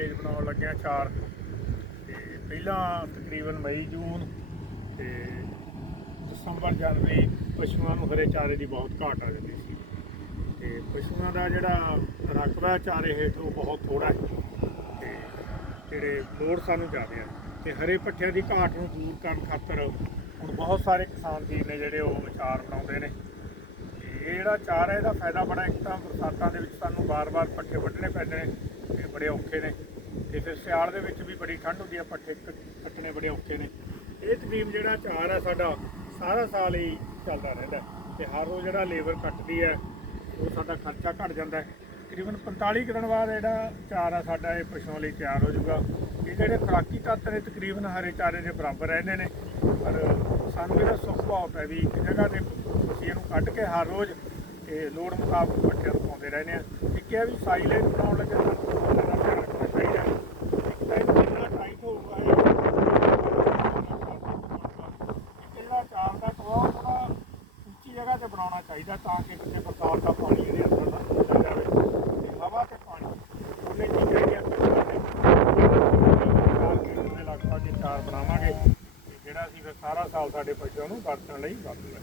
Silage ਬਣਾਉਣ ਲੱਗਿਆ ਚਾਰ। ਤੇ ਪਹਿਲਾਂ ਤਕਰੀਬਨ ਮਈ, ਜੂਨ ਤੇ ਦਸੰਬਰ, ਜਨਵਰੀ ਪਸ਼ੂਆਂ ਨੂੰ ਹਰੇ ਚਾਰੇ ਦੀ ਬਹੁਤ ਘਾਟ ਆ ਜਾਂਦੀ ਸੀ। ਤੇ ਪਸ਼ੂਆਂ ਦਾ ਜਿਹੜਾ ਰਕਬਾ ਚਾਰੇ ਹੇਠ ਉਹ ਬਹੁਤ ਥੋੜਾ ਹੈ। ਤੇ ਜਿਹੜੇ ਲੋੜ ਸਾਨੂੰ ਜ਼ਿਆਦਾ ਆ। ਤੇ ਹਰੇ ਪੱਠਿਆਂ ਦੀ ਘਾਟ ਨੂੰ ਦੂਰ ਕਰਨ ਖਾਤਰ ਹੁਣ ਬਹੁਤ ਸਾਰੇ ਕਿਸਾਨ ਵੀਰ ਨੇ ਜਿਹੜੇ ਉਹ ਵਿਚਾਰ ਬਣਾਉਂਦੇ ਨੇ। ਤੇ ਇਹ ਜਿਹੜਾ ਚਾਰ ਹੈ, ਇਹਦਾ ਫਾਇਦਾ ਬੜਾ ਇੱਕ ਤਾਂ ਬਰਸਾਤਾਂ ਦੇ ਵਿੱਚ ਸਾਨੂੰ ਬਾਰ-ਬਾਰ ਪੱਠੇ ਵੱਢਣੇ ਪੈਂਦੇ ਨੇ। ਤੇ ਬੜੇ ਔਖੇ ਨੇ। ਤੇ ਫਿਰ ਸਿਆਲ ਦੇ ਵਿੱਚ ਵੀ ਬੜੀ ਠੰਡ ਹੁੰਦੀ ਹੈ ਪੱਠੇ ਕ- ਕੱਟਣੇ ਬੜੇ ਔਖੇ ਨੇ। ਇਹ ਤਕਰੀਬ ਜਿਹੜਾ ਚਾਰ ਆ ਸਾਡਾ, ਸਾਰਾ ਸਾਲ ਹੀ ਚੱਲਦਾ ਰਹਿੰਦਾ ਹੈ। ਤੇ ਹਰ ਰੋਜ਼ ਜਿਹੜਾ ਲੇਬਰ ਕੱਟਦੀ ਹੈ, ਉਹ ਸਾਡਾ ਖਰਚਾ ਘਟ ਜਾਂਦਾ ਤਕਰੀਬਨ 45 ਕੁ ਦਿਨ ਬਾਅਦ ਜਿਹੜਾ ਚਾਰ ਆ ਸਾਡਾ, ਇਹ ਪਸ਼ੂਆਂ ਲਈ ਤਿਆਰ ਹੋ ਜਾਊਗਾ। ਇਹ ਜਿਹੜੇ ਖੁਰਾਕੀ ਤੱਤ ਨੇ, ਤਕਰੀਬਨ ਹਰੇ ਚਾਰੇ ਦੇ ਬਰਾਬਰ ਰਹਿੰਦੇ ਨੇ। ਪਰ ਸਾਨੂੰ ਇਹਦਾ ਸੁੱਖ ਬਹੁਤ ਹੈ ਵੀ ਇੱਕ ਜਗ੍ਹਾ ਤੇ ਅਸੀਂ ਇਹਨੂੰ ਕੱਢ ਕੇ ਹਰ ਰੋਜ਼ ਤੇ ਲੋੜ ਮੁਤਾਬਕ ਪੱਠਿਆਂ ਨੂੰ ਪਾਉਂਦੇ ਰਹਿੰਦੇ ਆ। ਇੱਕ ਇਹ ਵੀ ਸਾਈਲੈਂਟ ਬਣਾਉਣ ਲੱਗੇ ਸਾਨੂੰ ਥੋੜ੍ਹਾ ਧਿਆਨ ਰੱਖਣਾ ਚਾਹੀਦਾ ਇੱਕ ਤਾਂ ਜਿੰਨਾ ਟਾਈਟ ਹੋਊਗਾ ਇਹ। ਇਹਦਾ ਚਾਰ ਦਾ ਬਹੁਤ ਥੋੜਾ ਉੱਚੀ ਜਗ੍ਹਾ ਤੇ ਬਣਾਉਣਾ ਚਾਹੀਦਾ ਤਾਂ ਕਿ ਕਿਸੇ ਬਰਸਾਤ ਦਾ ਪਾਣੀ ਇਹਦੇ ਅੰਦਰ ਨਾ ਜਾਵੇ। ਤੇ ਹਵਾ ਤੇ ਪਾਣੀ ਉਹਨੇ ਕੀ ਚਾਹੀਦੀਆਂ ਦੇ ਲਗਭਗ ਇਹ ਚਾਰ ਬਣਾਵਾਂਗੇ। ਤੇ ਜਿਹੜਾ ਅਸੀਂ ਫਿਰ ਸਾਰਾ ਸਾਲ ਸਾਡੇ ਪਸ਼ੂਆਂ ਨੂੰ ਵਰਤਣ ਲਈ ਵਰਤਣਾ